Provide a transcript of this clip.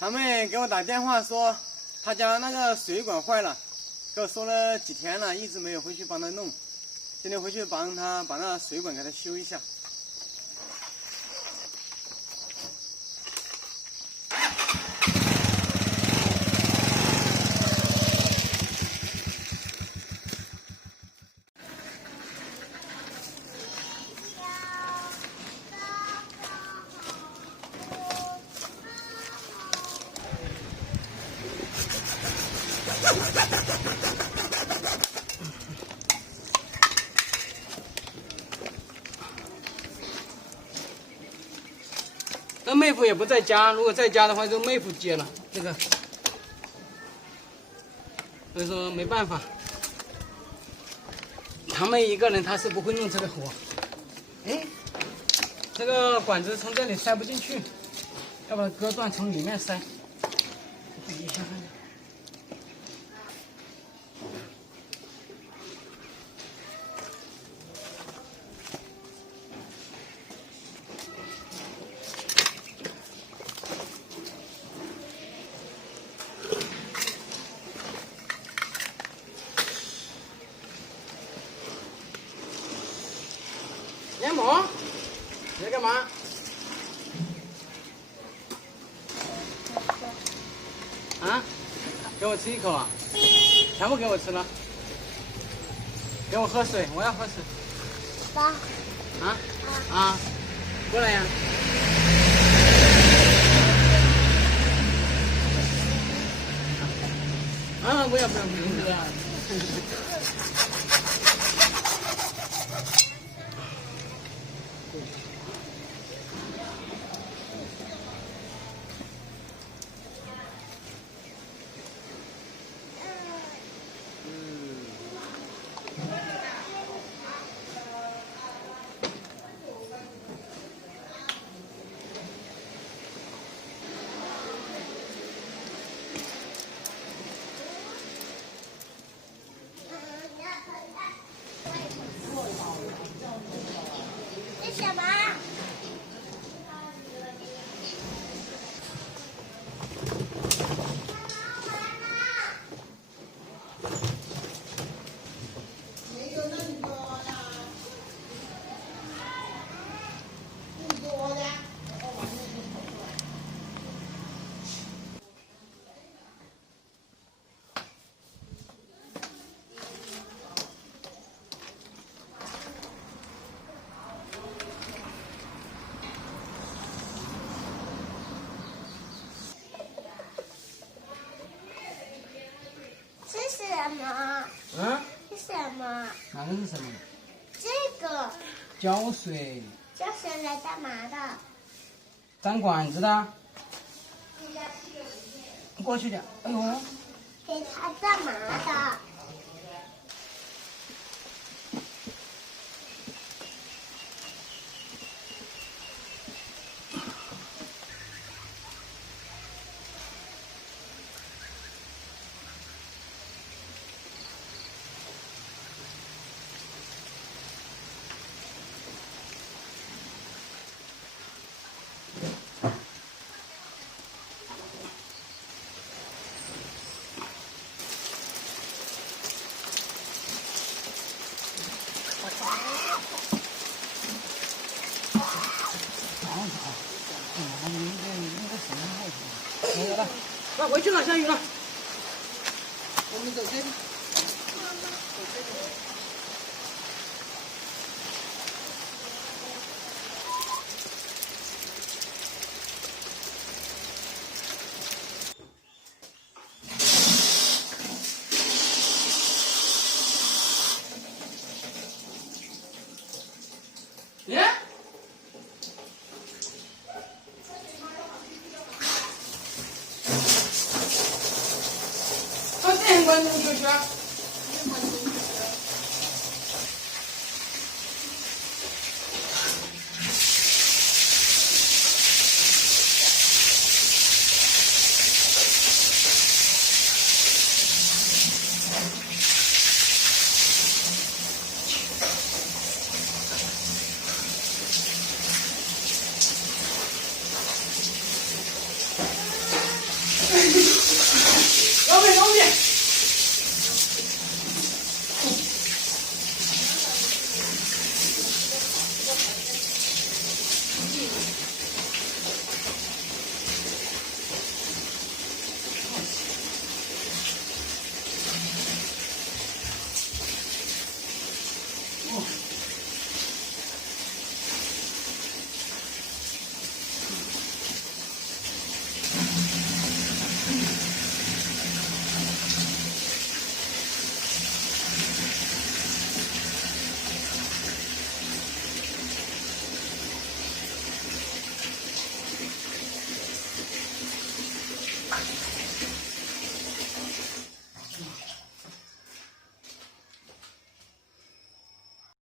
他们给我打电话说，他家那个水管坏了，给我说了几天了，一直没有回去帮他弄。今天回去帮他把那水管给他修一下。那妹夫也不在家，如果在家的话，就妹夫接了这个，所以说没办法，他们一个人他是不会弄这个活。哎，这个管子从这里塞不进去，要把它割断，从里面塞。比一下。严某，你在干嘛？啊？给我吃一口啊？全部给我吃了。给我喝水，我要喝水。爸。啊？过来呀。不要，不要。这什么？没有那么多的，更多的。这是什么？这是什么？哪个是什么？这个胶水。胶水来干嘛的？粘管子的。过去点。哎呦。给它干嘛的？没有了，快回去了，下雨了。我们走这边。耶！电线管怎么出去啊？